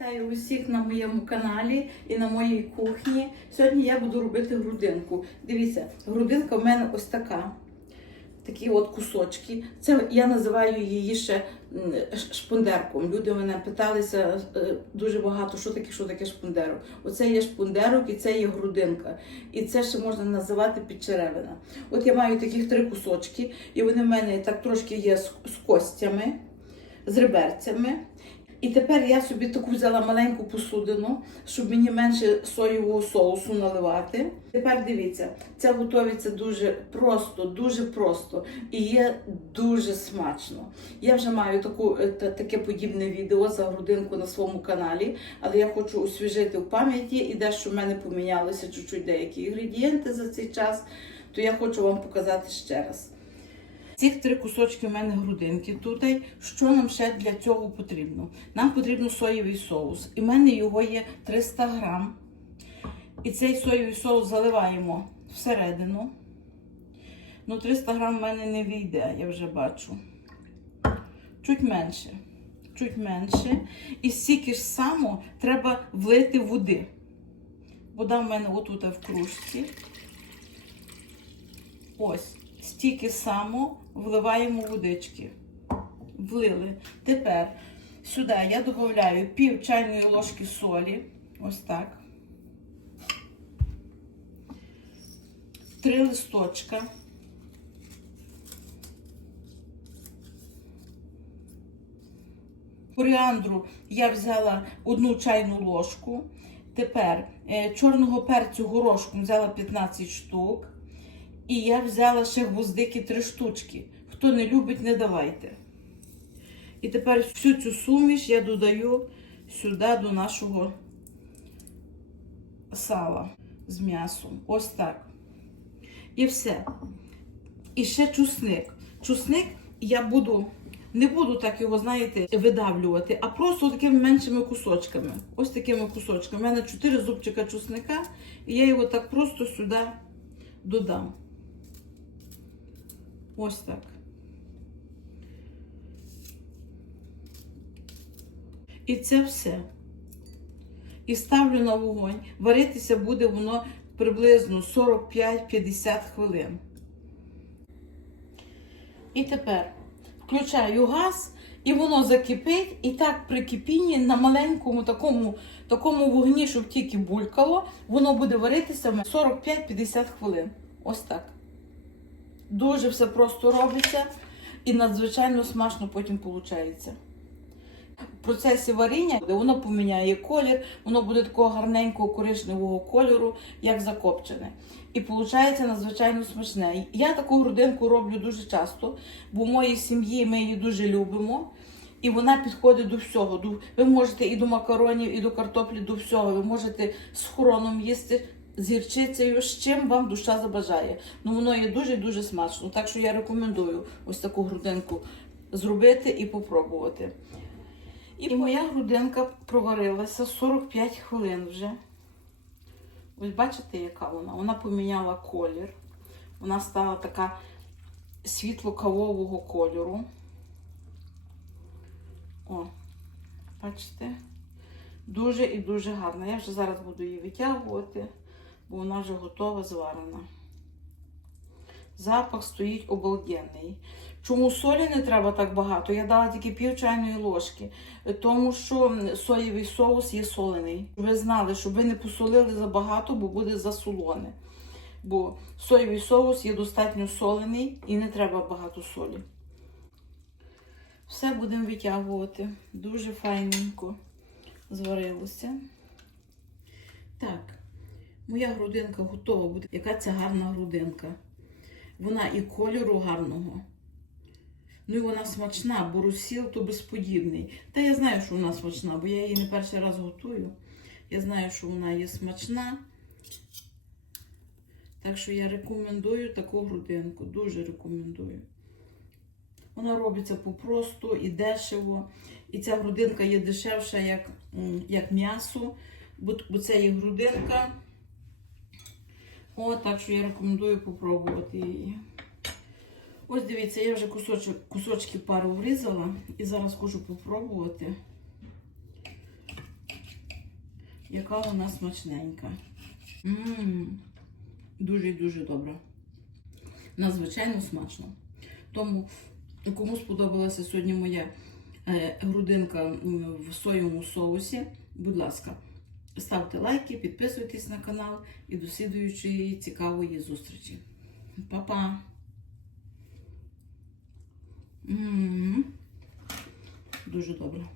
Вітаю усіх на моєму каналі і на моїй кухні. Сьогодні я буду робити грудинку. Дивіться, грудинка в мене ось така. Такі от кусочки. Це я називаю її ще шпундерком. Люди мене питалися е, дуже багато, що таке, що таке шпундерок. Оце є шпундерок і це є грудинка. І це ще можна називати підчеревина. От я маю таких три кусочки, і вони в мене так трошки є з, з костями, з реберцями. І тепер я собі таку взяла маленьку посудину, щоб мені менше соєвого соусу наливати. Тепер дивіться, це готується дуже просто, дуже просто і є дуже смачно. Я вже маю таку, е, та- таке подібне відео за грудинку на своєму каналі, але я хочу освіжити в пам'яті і дещо в мене помінялося чуть-чуть деякі інгредієнти за цей час, то я хочу вам показати ще раз. Цих три кусочки в мене грудинки тут. Що нам ще для цього потрібно? Нам потрібно соєвий соус. І в мене його є 300 грам. І цей соєвий соус заливаємо всередину. Ну, 300 грам в мене не війде, я вже бачу. Чуть менше. Чуть менше. І стільки ж само треба влити води. Вода в мене отут в кружці. Ось, стільки само вливаємо водички. Влили. Тепер сюди я додаю пів чайної ложки солі. Ось так. Три листочка. Коріандру я взяла одну чайну ложку. Тепер е, чорного перцю горошку взяла 15 штук. І я взяла ще гвоздики 3 штучки. Хто не любить, не давайте. І тепер всю цю суміш я додаю сюди до нашого сала з м'ясом. Ось так. І все. І ще чусник. Чусник я буду, не буду так його, знаєте, видавлювати, а просто такими меншими кусочками. Ось такими кусочками. У мене 4 зубчика чусника, і я його так просто сюди додам. Ось так. І це все. І ставлю на вогонь. Варитися буде воно приблизно 45-50 хвилин. І тепер включаю газ, і воно закипить, і так при кипінні на маленькому такому, такому вогні, щоб тільки булькало, воно буде варитися 45-50 хвилин. Ось так. Дуже все просто робиться і надзвичайно смачно потім виходить. В процесі варіння воно поміняє колір, воно буде такого гарненького коричневого кольору, як закопчене. І виходить надзвичайно смачне. Я таку грудинку роблю дуже часто, бо в моїй сім'ї ми її дуже любимо. І вона підходить до всього. Ви можете і до макаронів, і до картоплі, до всього. Ви можете з хроном їсти, з гірчицею, з чим вам душа забажає. Ну воно є дуже-дуже смачно. Так що я рекомендую ось таку грудинку зробити і попробувати. І моя грудинка проварилася 45 хвилин вже. Ось бачите, яка вона? Вона поміняла колір. Вона стала така світло-кавового кольору. О, бачите? Дуже і дуже гарна. Я вже зараз буду її витягувати, бо вона вже готова зварена. Запах стоїть обалденний. Чому солі не треба так багато? Я дала тільки пів чайної ложки, тому що соєвий соус є солений. Ви знали, щоб ви не посолили забагато, бо буде засолоне. Бо соєвий соус є достатньо солений і не треба багато солі. Все будемо витягувати. Дуже файненько зварилося. Так, моя грудинка готова буде. Яка це гарна грудинка. Вона і кольору гарного. Ну і вона смачна, бо розсіл то безподібний. Та я знаю, що вона смачна, бо я її не перший раз готую. Я знаю, що вона є смачна. Так що я рекомендую таку грудинку. Дуже рекомендую. Вона робиться попросту і дешево. І ця грудинка є дешевша, як, як м'ясо, бо це є грудинка. О, так що я рекомендую попробувати її. Ось дивіться, я вже кусочок, кусочки пару врізала і зараз хочу попробувати. яка вона смачненька. Дуже і дуже добра. Надзвичайно смачно. Тому, кому сподобалася сьогодні моя е, грудинка в соєвому соусі, будь ласка, ставте лайки, підписуйтесь на канал і до слідуючої цікавої зустрічі. Па-па! Дуже добре.